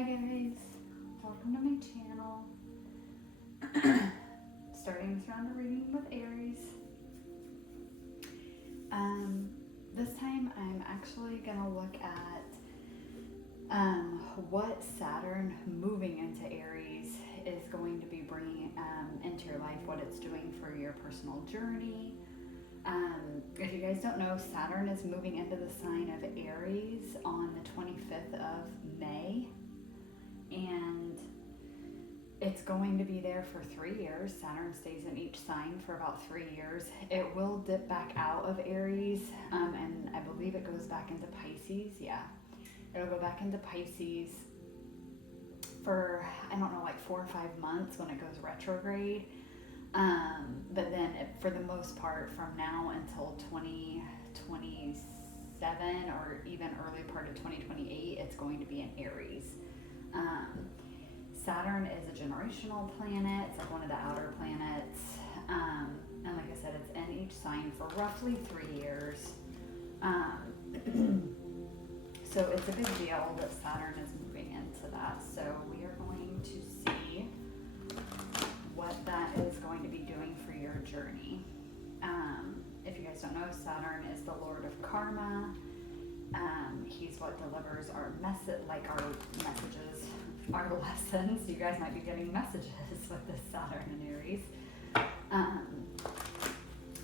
Hi guys, welcome to my channel. Starting this round of reading with Aries. This time I'm actually gonna look at what Saturn moving into Aries is going to be bringing into your life, what it's doing for your personal journey. If you guys don't know, Saturn is moving into the sign of Aries on the 25th of May. And it's going to be there for 3 years. Saturn stays in each sign for about 3 years. It will dip back out of Aries, and I believe it goes back into Pisces. Yeah, it'll go back into Pisces for, I don't know, like 4 or 5 months when it goes retrograde. But then for the most part, from now until 2027 or even early part of 2028, it's going to be in Aries. Saturn is a generational planet. It's like one of the outer planets. And like I said, it's in each sign for roughly 3 years. So it's a big deal that Saturn is moving into that. So we are going to see what that is going to be doing for your journey. If you guys don't know, Saturn is the Lord of Karma. He's what delivers our messages, our lessons. You guys might be getting messages with this Saturn in Aries.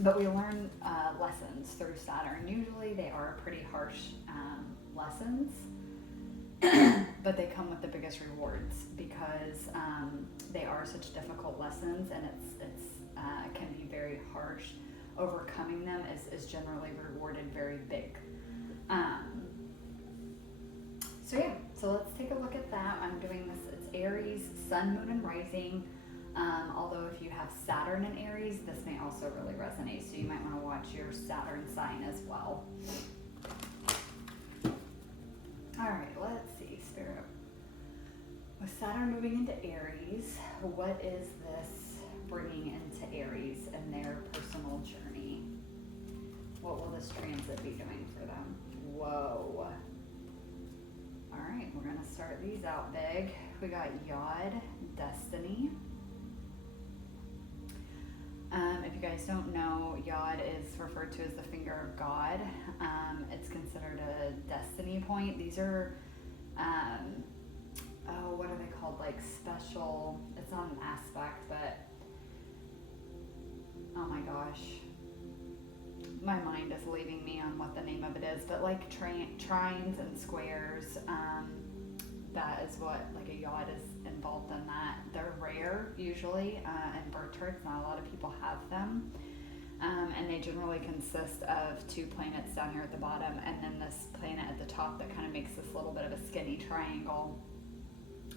But we learn lessons through Saturn. Usually they are pretty harsh lessons, but they come with the biggest rewards because they are such difficult lessons, and it's can be very harsh. Overcoming them is generally rewarded very big. So let's take a look at that. I'm doing this, it's Aries, Sun, Moon, and Rising. Although if you have Saturn in Aries, this may also really resonate. So you might want to watch your Saturn sign as well. All right, let's see, Spirit. With Saturn moving into Aries, what is this bringing into Aries and their personal journey? What will this transit be doing for them? Whoa. All right, we're going to start these out big. We got Aries-Destiny. If you guys don't know, Yod is referred to as the finger of God. It's considered a destiny point. These are, what are they called? Like special, it's not an aspect, but, oh my gosh. My mind is leaving me on what the name of it is, but like trines and squares, that is what, like a Yod is involved in that. They're rare usually in birth charts. Not a lot of people have them. And they generally consist of 2 planets down here at the bottom, and then this planet at the top that kind of makes this little bit of a skinny triangle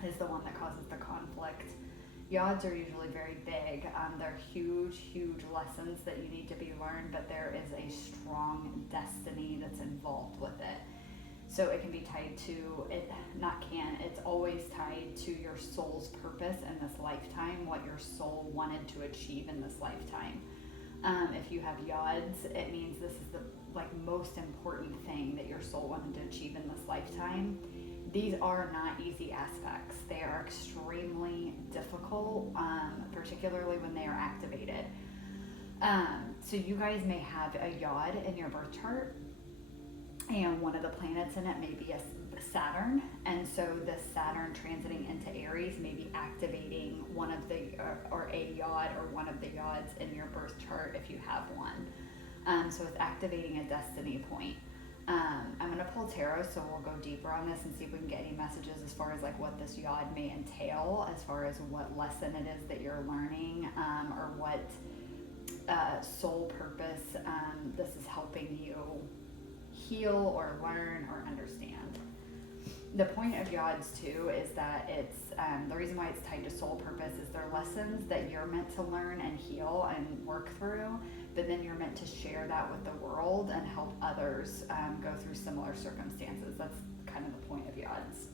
is the one that causes the conflict. Yods are usually very big. They're huge, huge lessons that you need to be learned, but there is a strong destiny that's involved with it. So it can be tied to, it's always tied to your soul's purpose in this lifetime, what your soul wanted to achieve in this lifetime. If you have Yods, it means this is the most important thing that your soul wanted to achieve in this lifetime. These are not easy aspects. They are extremely difficult, particularly when they are activated. So you guys may have a Yod in your birth chart, and one of the planets in it may be a Saturn, and so this Saturn transiting into Aries may be activating one of the, or a Yod or one of the Yods in your birth chart if you have one. So it's activating a destiny point. I'm going to pull tarot, so we'll go deeper on this and see if we can get any messages as far as like what this Yod may entail, as far as what lesson it is that you're learning, or what soul purpose this is helping you heal or learn or understand. The point of Yods too is that it's the reason why it's tied to soul purpose is they're lessons that you're meant to learn and heal and work through, but then you're meant to share that with the world and help others go through similar circumstances. That's kind of the point of Yods.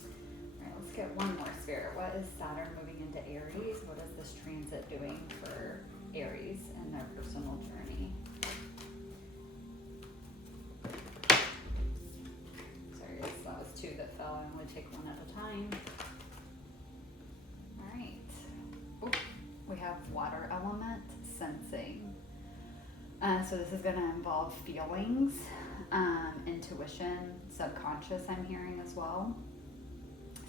All right, let's get one more, Spirit. What is Saturn moving into Aries? What is this transit doing for Aries and their personal journey? Sorry, that was 2 that fell. I only take one at a time. All right. Ooh, we have water element, sensing. So this is going to involve feelings, intuition, subconscious I'm hearing as well.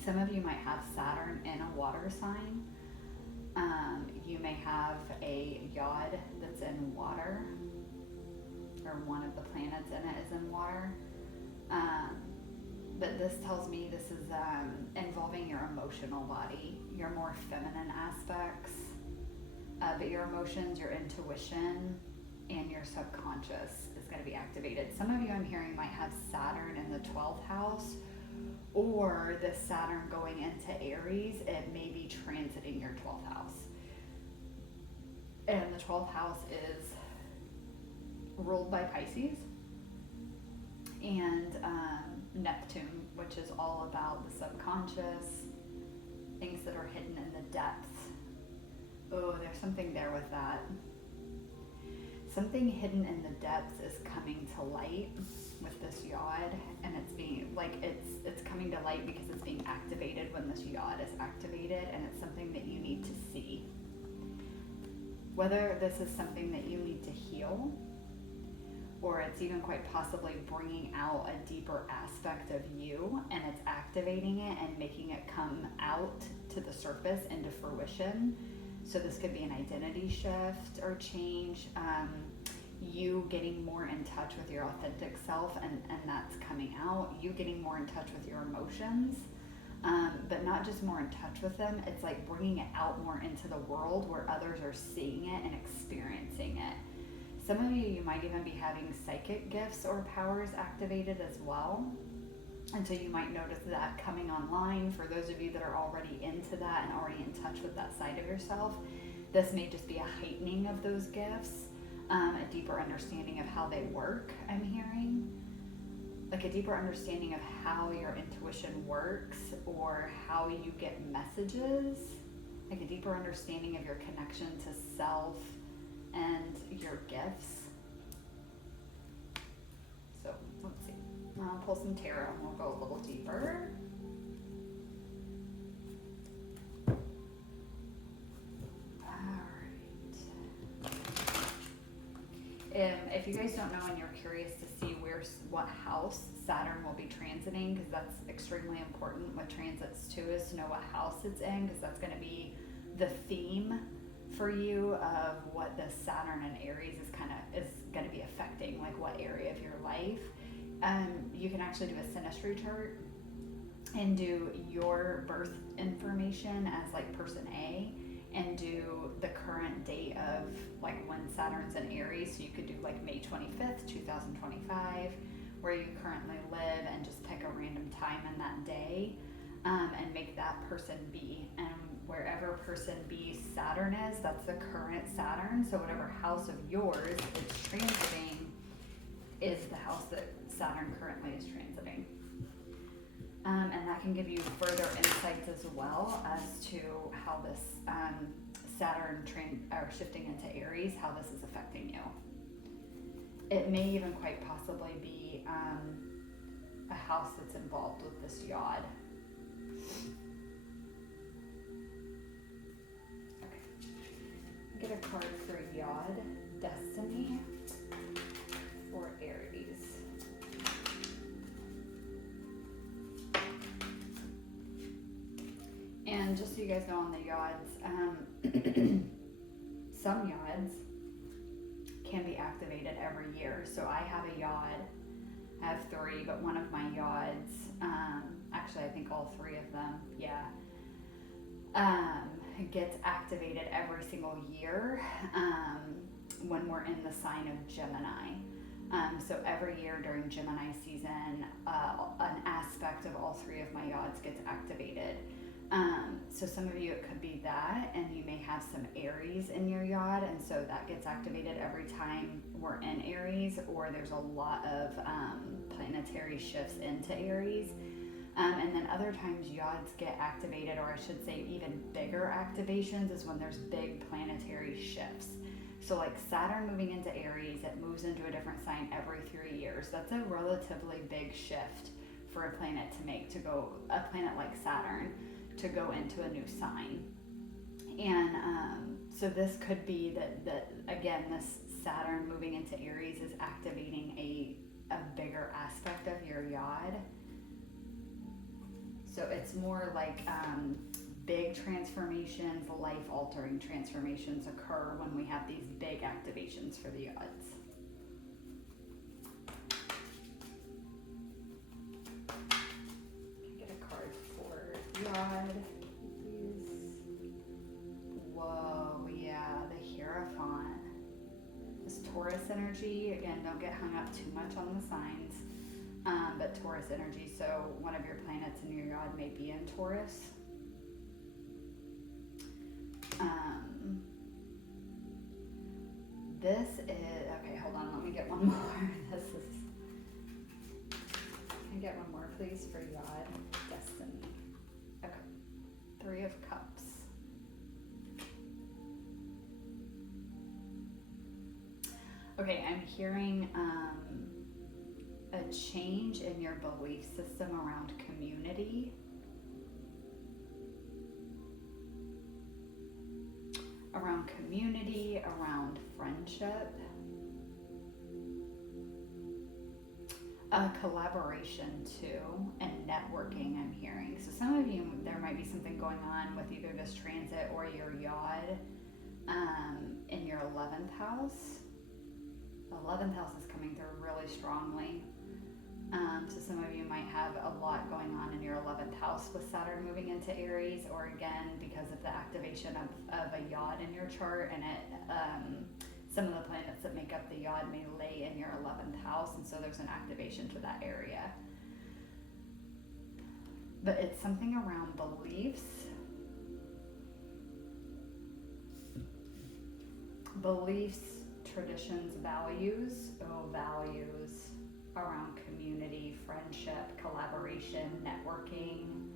Some of you might have Saturn in a water sign. You may have a yod that's in water, or one of the planets in it is in water. But this tells me this is involving your emotional body, your more feminine aspects, but your emotions, your intuition, and your subconscious is going to be activated. Some of you I'm hearing might have Saturn in the 12th house, or the Saturn going into Aries, it may be transiting your 12th house. And the 12th house is ruled by Pisces and Neptune, which is all about the subconscious, things that are hidden in the depths. Oh, there's something there with that. Something hidden in the depths is coming to light with this yod, and it's being like it's coming to light because it's being activated when this yod is activated, and it's something that you need to see. Whether this is something that you need to heal, or it's even quite possibly bringing out a deeper aspect of you, and it's activating it and making it come out to the surface into fruition. So this could be an identity shift or change, you getting more in touch with your authentic self, and that's coming out, you getting more in touch with your emotions, but not just more in touch with them, it's like bringing it out more into the world where others are seeing it and experiencing it. Some of you might even be having psychic gifts or powers activated as well. And so you might notice that coming online. For those of you that are already into that and already in touch with that side of yourself, this may just be a heightening of those gifts, a deeper understanding of how they work, I'm hearing. Like a deeper understanding of how your intuition works or how you get messages, like a deeper understanding of your connection to self and your gifts. So let's see. I'll pull some tarot and we'll go a little deeper. If you guys don't know and you're curious to see what house Saturn will be transiting, because that's extremely important with transits too, is to know what house it's in, because that's going to be the theme for you of what the Saturn and Aries is going to be affecting, like what area of your life. You can actually do a synastry chart and do your birth information as like person A, and do the current date of like when Saturn's in Aries. So you could do like May 25th, 2025, where you currently live, and just pick a random time in that day, and make that person B. And wherever person B Saturn is, that's the current Saturn. So whatever house of yours it's transiting is the house that Saturn currently is transiting. And that can give you further insights as well as to how this Saturn shifting into Aries, how this is affecting you. It may even quite possibly be a house that's involved with this yod. Okay. Get a card for yod, destiny, for Aries. And just so you guys know on the yods, some yods can be activated every year. So I have a yod, I have 3, but one of my yods, actually I think all 3 of them, gets activated every single year when we're in the sign of Gemini. So every year during Gemini season, an aspect of all 3 of my yods gets activated. So some of you, it could be that, and you may have some Aries in your yod, and so that gets activated every time we're in Aries, or there's a lot of planetary shifts into Aries. And then other times yods get activated, or I should say even bigger activations, is when there's big planetary shifts. So like Saturn moving into Aries, it moves into a different sign every 3 years. That's a relatively big shift for a planet a planet like Saturn to go into a new sign. And so this could be that again, this Saturn moving into Aries is activating a bigger aspect of your yod. So it's more like big transformations, life-altering transformations occur when we have these big activations for the yods. Get a card for yod. Whoa, yeah, the Hierophant. This Taurus energy, again, don't get hung up too much on the signs, but Taurus energy, so one of your planets in your yod may be in Taurus. This is, okay, hold on, let me get one more. Can I get one more, please, for yod destiny? Okay, 3 of Cups. Okay, I'm hearing a change in your belief system around community. Around community, around friendship, collaboration too, and networking I'm hearing. So some of you, there might be something going on with either this transit or your yod in your 11th house. The 11th house is coming through really strongly. So some of you might have a lot going on in your 11th house with Saturn moving into Aries, or again, because of the activation of a yod in your chart, and some of the planets that make up the yod may lay in your 11th house, and so there's an activation to that area. But it's something around beliefs, traditions, values, around community, friendship, collaboration, networking.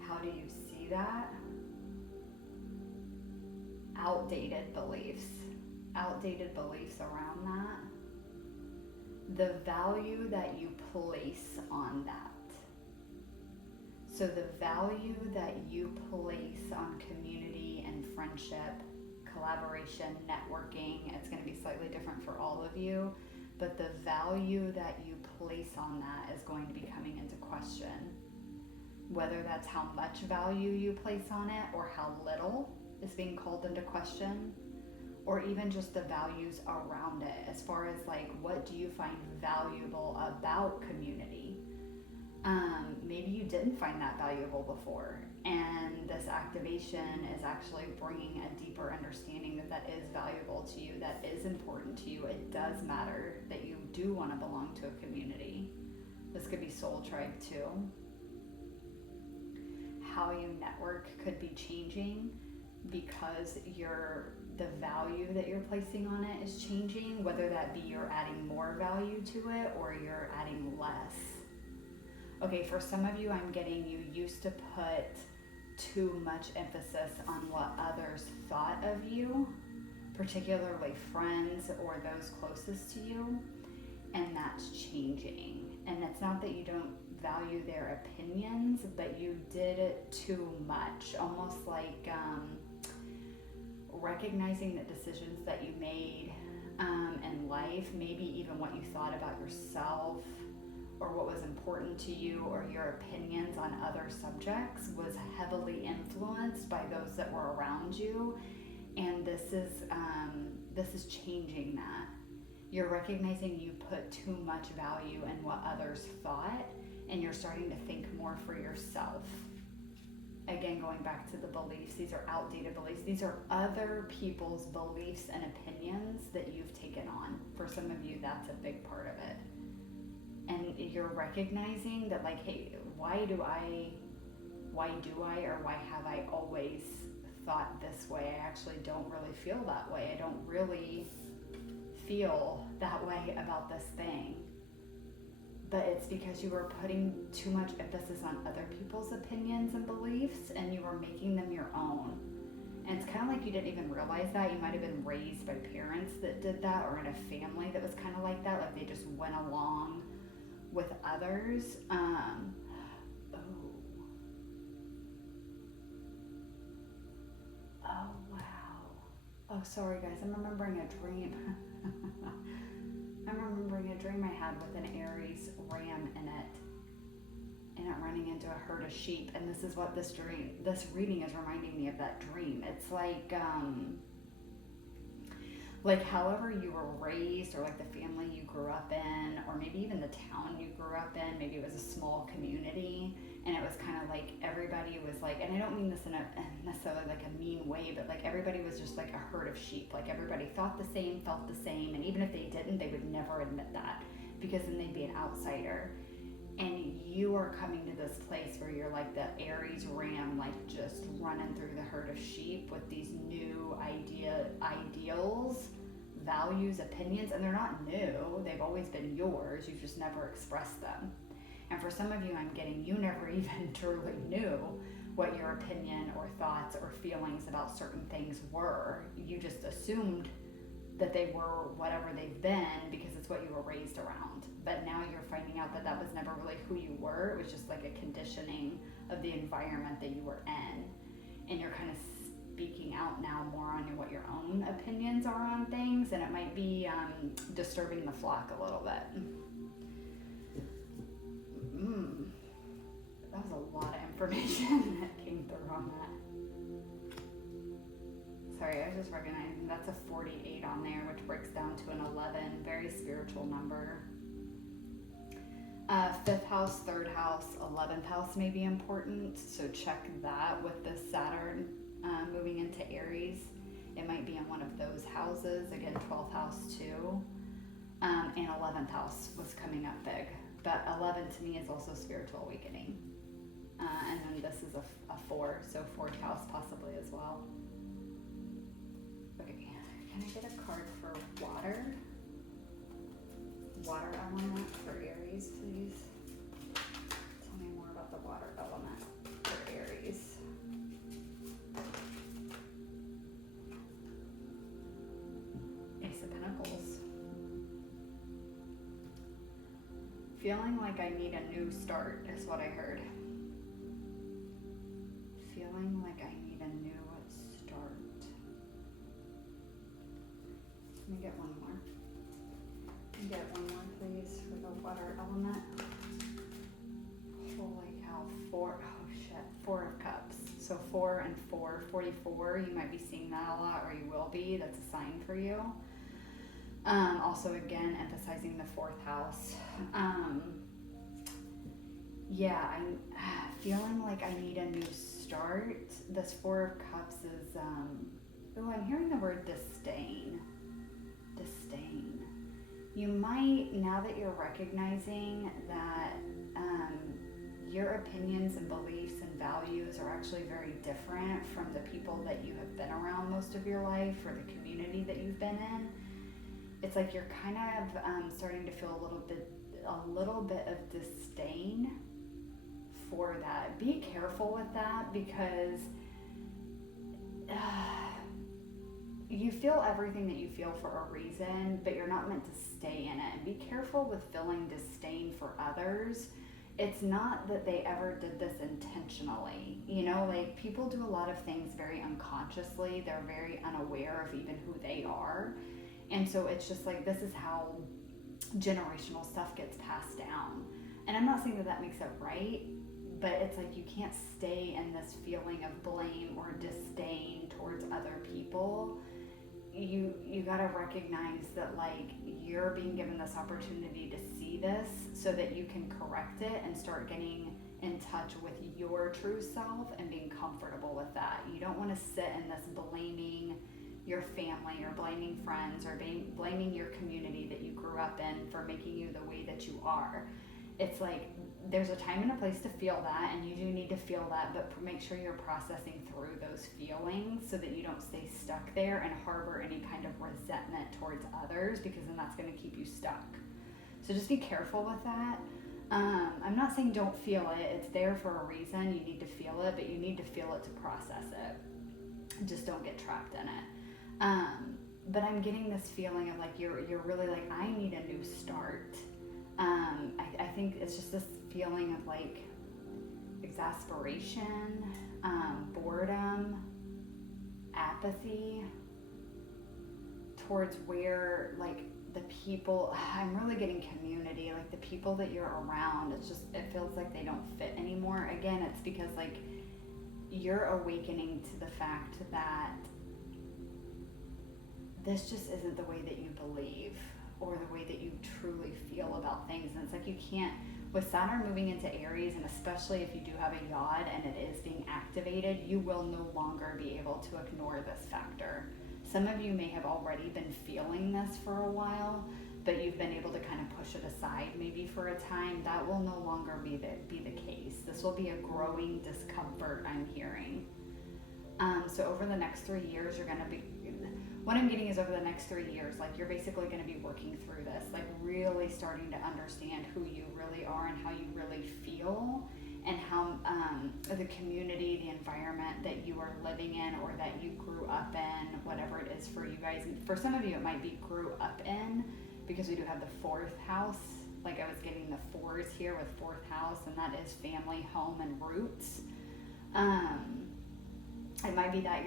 How do you see that? Outdated beliefs around that. The value that you place on that. So the value that you place on community and friendship, collaboration, networking, it's going to be slightly different for all of you, but the value that you place on that is going to be coming into question. Whether that's how much value you place on it or how little is being called into question, or even just the values around it, as far as like, what do you find valuable about community? Maybe you didn't find that valuable before, and this activation is actually bringing a deeper understanding that is valuable to you, that is important to you. It does matter that you do want to belong to a community. This could be soul tribe too. How you network could be changing because the value that you're placing on it is changing, whether that be you're adding more value to it or you're adding less. Okay, for some of you, I'm getting you used to put too much emphasis on what others thought of you, particularly friends or those closest to you, and that's changing. And it's not that you don't value their opinions, but you did it too much, almost like recognizing the decisions that you made in life, maybe even what you thought about yourself, or what was important to you, or your opinions on other subjects was heavily influenced by those that were around you. And this is changing that. You're recognizing you put too much value in what others thought, and you're starting to think more for yourself. Again, going back to the beliefs, these are outdated beliefs. These are other people's beliefs and opinions that you've taken on. For some of you, that's a big part of it. And you're recognizing that, like, hey, why do I, or why have I always thought this way? I actually don't really feel that way. I don't really feel that way about this thing. But it's because you were putting too much emphasis on other people's opinions and beliefs, and you were making them your own. And it's kind of like you didn't even realize that. You might have been raised by parents that did that, or in a family that was kind of like that. Like they just went along with others. Oh, wow. Oh, sorry guys, I'm remembering a dream. I'm remembering a dream I had with an Aries ram in it, and it running into a herd of sheep. And this is what this reading is reminding me of that dream. It's like however you were raised, or like the family you grew up in, or maybe even the town you grew up in. Maybe it was a small community, and it was kind of like everybody was like, and I don't mean this in a necessarily like a mean way, but like everybody was just like a herd of sheep. Like everybody thought the same, felt the same, and even if they didn't, they would never admit that, because then they'd be an outsider. And you are coming to this place where you're like the Aries ram, like just running through the herd of sheep with these new ideals, values, opinions, and they're not new. They've always been yours. You've just never expressed them. And for some of you, I'm getting, you never even truly knew what your opinion or thoughts or feelings about certain things were. You just assumed that they were whatever they've been because it's what you were raised around. But now you're finding out that that was never really who you were. It was just like a conditioning of the environment that you were in. And you're kind of speaking out now more on what your own opinions are on things, and it might be disturbing the flock a little bit. That was a lot of information that came through on that. Sorry, I was just recognizing that's a 48 on there, which breaks down to an 11. Very spiritual number. 5th house, 3rd house, 11th house may be important, so check that with the Saturn moving into Aries. It might be in one of those houses. Again, 12th house too. And 11th house was coming up big. But 11 to me is also spiritual awakening. And then this is a 4, so 4th house possibly as well. Okay, can I get a card for water? Water element for Aries, please. Tell me more about the water element for Aries. Ace of Pentacles. Feeling like I need a new start is what I heard. Feeling like I need a new start. Let me get one more. Get one more, please, for the water element. Holy cow, 4 of cups. So 4 and 4, 44, you might be seeing that a lot, or you will be. That's a sign for you. Also, again, emphasizing the 4th house. Yeah, I'm feeling like I need a new start. This 4 of cups is, I'm hearing the word disdain. Disdain. You might, now that you're recognizing that your opinions and beliefs and values are actually very different from the people that you have been around most of your life, or the community that you've been in, it's like you're kind of starting to feel a little bit of disdain for that. Be careful with that, because you feel everything that you feel for a reason, but you're not meant to stay in it. And be careful with feeling disdain for others. It's not that they ever did this intentionally. You know, like, people do a lot of things very unconsciously. They're very unaware of even who they are. And so it's just like, this is how generational stuff gets passed down. And I'm not saying that that makes it right, but it's like you can't stay in this feeling of blame or disdain towards other people. You gotta recognize that, like, you're being given this opportunity to see this so that you can correct it and start getting in touch with your true self and being comfortable with that. You don't want to sit in this blaming your family or blaming friends or blaming your community that you grew up in for making you the way that you are. It's like, there's a time and a place to feel that, and you do need to feel that, but make sure you're processing through those feelings so that you don't stay stuck there and harbor any kind of resentment towards others, because then that's going to keep you stuck. So just be careful with that. I'm not saying don't feel it. It's there for a reason. You need to feel it, but you need to feel it to process it. Just don't get trapped in it. But I'm getting this feeling of like, you're really like, I need a new start. I think it's just this feeling of like exasperation, boredom, apathy towards where like the people, I'm really getting community, like the people that you're around, it feels like they don't fit anymore. Again, it's because like you're awakening to the fact that this just isn't the way that you believe or the way that you truly feel about things. And it's like you can't, with Saturn moving into Aries, and especially if you do have a yod and it is being activated, you will no longer be able to ignore this factor. Some of you may have already been feeling this for a while, but you've been able to kind of push it aside maybe for a time. That will no longer be the case. This will be a growing discomfort, I'm hearing. So over the next 3 years, you're going to be, what I'm getting is over the next 3 years, like you're basically going to be working through this, like really starting to understand who you really are and how you really feel, and how the community, the environment that you are living in or that you grew up in, whatever it is for you guys. And for some of you, it might be grew up in, because we do have the fourth house. Like I was getting the fours here with fourth house, and that is family, home, and roots. It might be that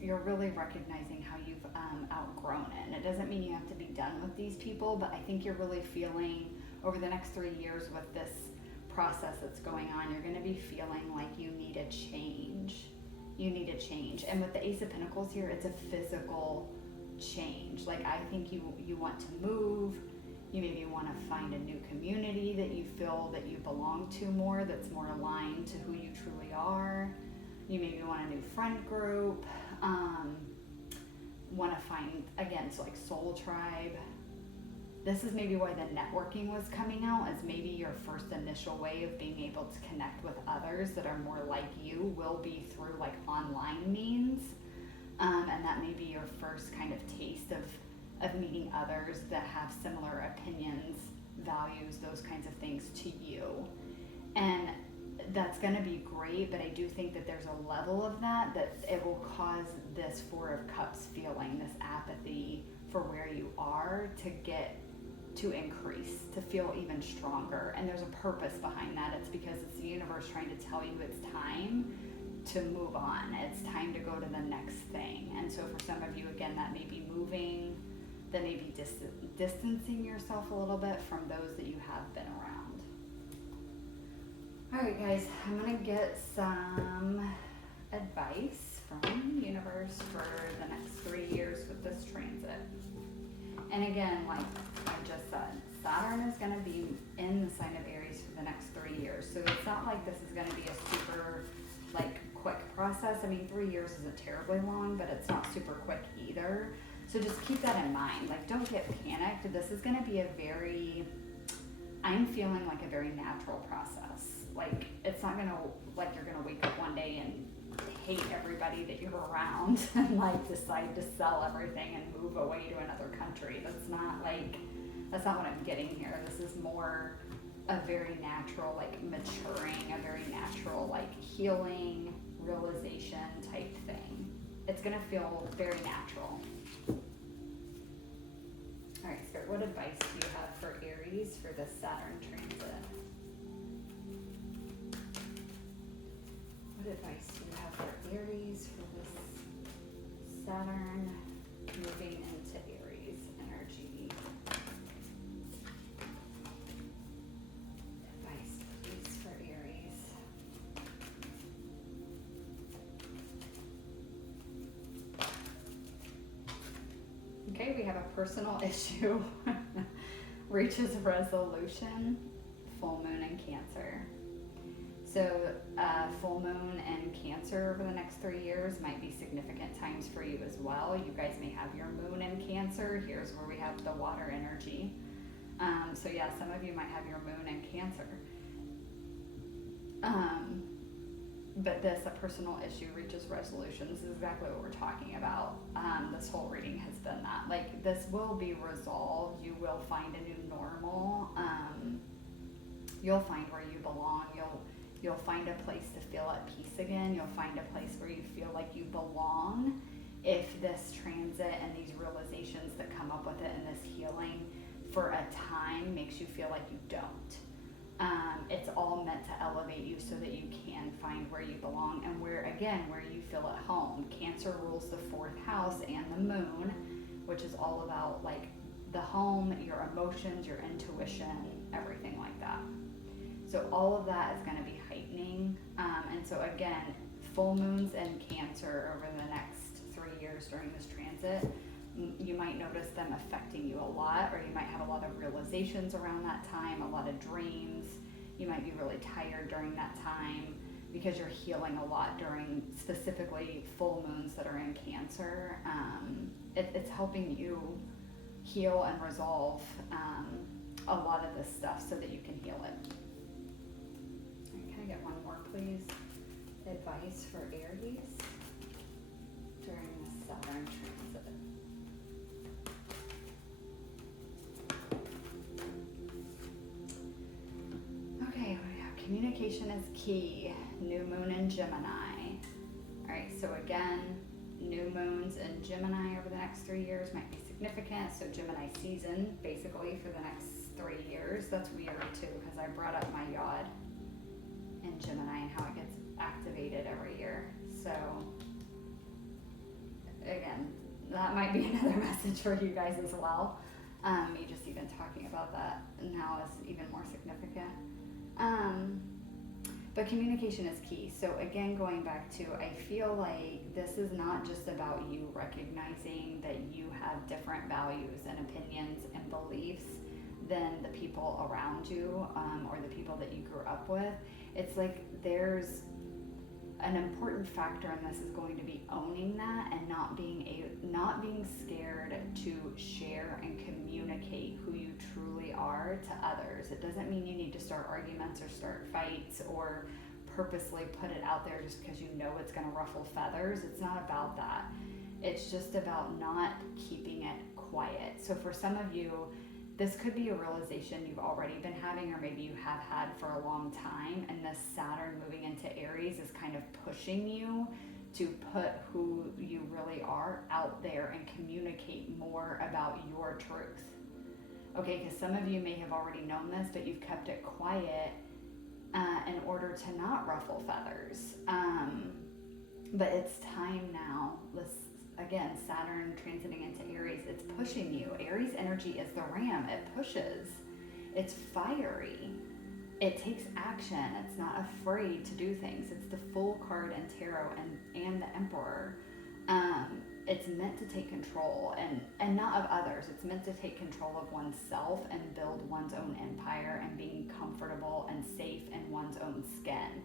you're really recognizing how you've outgrown it. And it doesn't mean you have to be done with these people, but I think you're really feeling over the next 3 years with this process that's going on, you're going to be feeling like you need a change. You need a change. And with the Ace of Pentacles here, it's a physical change. Like I think you want to move. You maybe want to find a new community that you feel that you belong to more, that's more aligned to who you truly are. You maybe want a new friend group, want to find, again, so like soul tribe. This is maybe why the networking was coming out, as maybe your first initial way of being able to connect with others that are more like you will be through like online means. And that may be your first kind of taste of meeting others that have similar opinions, values, those kinds of things to you. And that's going to be great, but I do think that there's a level of that it will cause this Four of Cups feeling, this apathy for where you are to increase, to feel even stronger. And there's a purpose behind that. It's because it's the universe trying to tell you it's time to move on. It's time to go to the next thing. And so for some of you, again, that may be moving, that may be distancing yourself a little bit from those that you have been around. All right, guys, I'm going to get some advice from the universe for the next 3 years with this transit. And again, like I just said, Saturn is going to be in the sign of Aries for the next 3 years. So it's not like this is going to be a super like quick process. I mean, 3 years isn't terribly long, but it's not super quick either. So just keep that in mind. Like, don't get panicked. This is going to be I'm feeling like a very natural process. Like, it's not going to, like you're going to wake up one day and hate everybody that you're around and like decide to sell everything and move away to another country. That's not what I'm getting here. This is more a very natural, like maturing, a very natural, like healing, realization type thing. It's going to feel very natural. All right, Spirit, what advice do you have for Aries for this Saturn transit? What advice do you have for Aries for this Saturn moving into Aries energy? Advice, please, for Aries. Okay, we have a personal issue. Reaches resolution, full moon in Cancer. So full moon and Cancer over the next 3 years might be significant times for you as well. You guys may have your moon in Cancer. Here's where we have the water energy. So yeah, some of you might have your moon in Cancer. But a personal issue reaches resolution. This is exactly what we're talking about. This whole reading has been that. Like, this will be resolved. You will find a new normal. You'll find where you belong. You'll find a place to feel at peace again. You'll find a place where you feel like you belong if this transit and these realizations that come up with it and this healing for a time makes you feel like you don't. It's all meant to elevate you so that you can find where you belong and where you feel at home. Cancer rules the 4th house and the moon, which is all about like the home, your emotions, your intuition, everything like that. So all of that is going to be heightening. And so again, full moons and Cancer over the next 3 years during this transit, you might notice them affecting you a lot, or you might have a lot of realizations around that time, a lot of dreams. You might be really tired during that time because you're healing a lot during specifically full moons that are in Cancer. It's helping you heal and resolve a lot of this stuff so that you can heal it. Can I get one more, please? Advice for Aries during the Saturn transit. Okay, we have communication is key. New moon in Gemini. All right, so again, new moons in Gemini over the next 3 years might be significant. So Gemini season, basically for the next 3 years. That's weird too, because I brought up my yod in Gemini and how it gets activated every year. So again, that might be another message for you guys as well. Me just even talking about that now is even more significant. But communication is key. So again, going back to, I feel like this is not just about you recognizing that you have different values and opinions and beliefs than the people around you, or the people that you grew up with. It's like there's an important factor in this is going to be owning that and not being scared to share and communicate who you truly are to others. It doesn't mean you need to start arguments or start fights or purposely put it out there just because you know it's going to ruffle feathers. It's not about that. It's just about not keeping it quiet. So for some of you, this could be a realization you've already been having, or maybe you have had for a long time, and this Saturn moving into Aries is kind of pushing you to put who you really are out there and communicate more about your truth. Okay, because some of you may have already known this, but you've kept it quiet in order to not ruffle feathers. But it's time now. Again, Saturn transiting into Aries, it's pushing you. Aries energy is the ram. It pushes. It's fiery. It takes action. It's not afraid to do things. It's the Fool card in Tarot and the Emperor. It's meant to take control and not of others. It's meant to take control of oneself and build one's own empire and being comfortable and safe in one's own skin.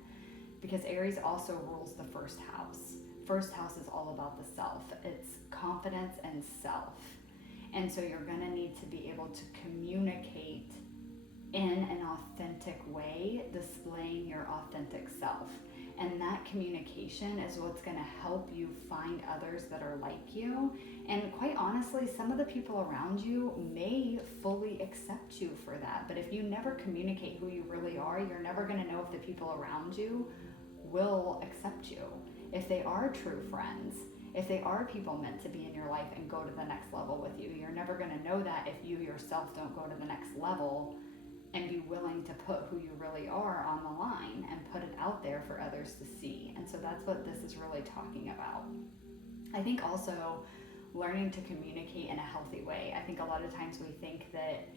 Because Aries also rules the 1st house. 1st house is all about the self. It's confidence and self. And so you're going to need to be able to communicate in an authentic way, displaying your authentic self. And that communication is what's going to help you find others that are like you. And quite honestly, some of the people around you may fully accept you for that. But if you never communicate who you really are, you're never going to know if the people around you will accept you. If they are true friends, if they are people meant to be in your life and go to the next level with you, you're never going to know that if you yourself don't go to the next level and be willing to put who you really are on the line and put it out there for others to see. And so that's what this is really talking about. I think also learning to communicate in a healthy way. I think a lot of times we think that,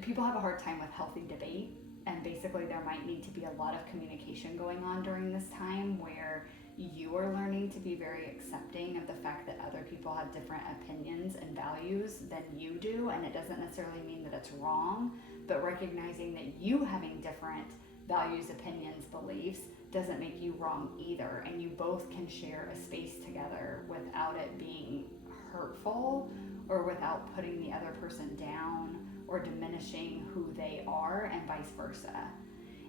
people have a hard time with healthy debate. And basically there might need to be a lot of communication going on during this time where you are learning to be very accepting of the fact that other people have different opinions and values than you do. And it doesn't necessarily mean that it's wrong, but recognizing that you having different values, opinions, beliefs doesn't make you wrong either. And you both can share a space together without it being hurtful or without putting the other person down or diminishing who they are, and vice versa.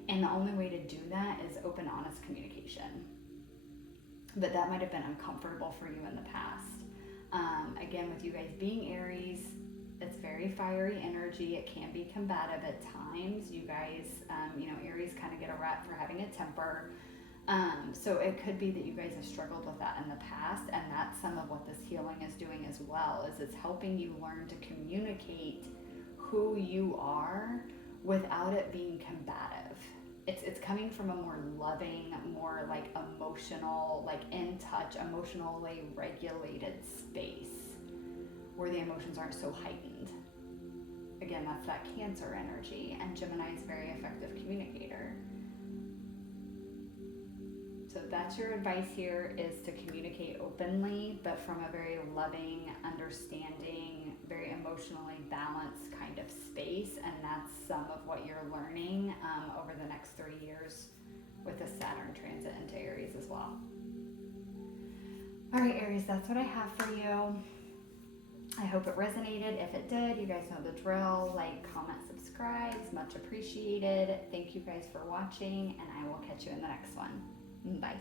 And the only way to do that is open, honest communication. But that might have been uncomfortable for you in the past. Again, with you guys being Aries, it's very fiery energy. It can be combative at times. You guys, Aries kind of get a rap for having a temper. So it could be that you guys have struggled with that in the past, and that's some of what this healing is doing as well, is it's helping you learn to communicate who you are without it being combative. It's coming from a more loving, more like emotional, like in touch, emotionally regulated space where the emotions aren't so heightened. Again, that's that Cancer energy, and Gemini is a very effective communicator. So that's your advice here, is to communicate openly, but from a very loving, understanding, very emotionally balanced kind of space. And that's some of what you're learning over the next 3 years with the Saturn transit into Aries as well. All right, Aries, that's what I have for you. I hope it resonated. If it did, you guys know the drill. Like, comment, subscribe. It's much appreciated. Thank you guys for watching, and I will catch you in the next one. Bye.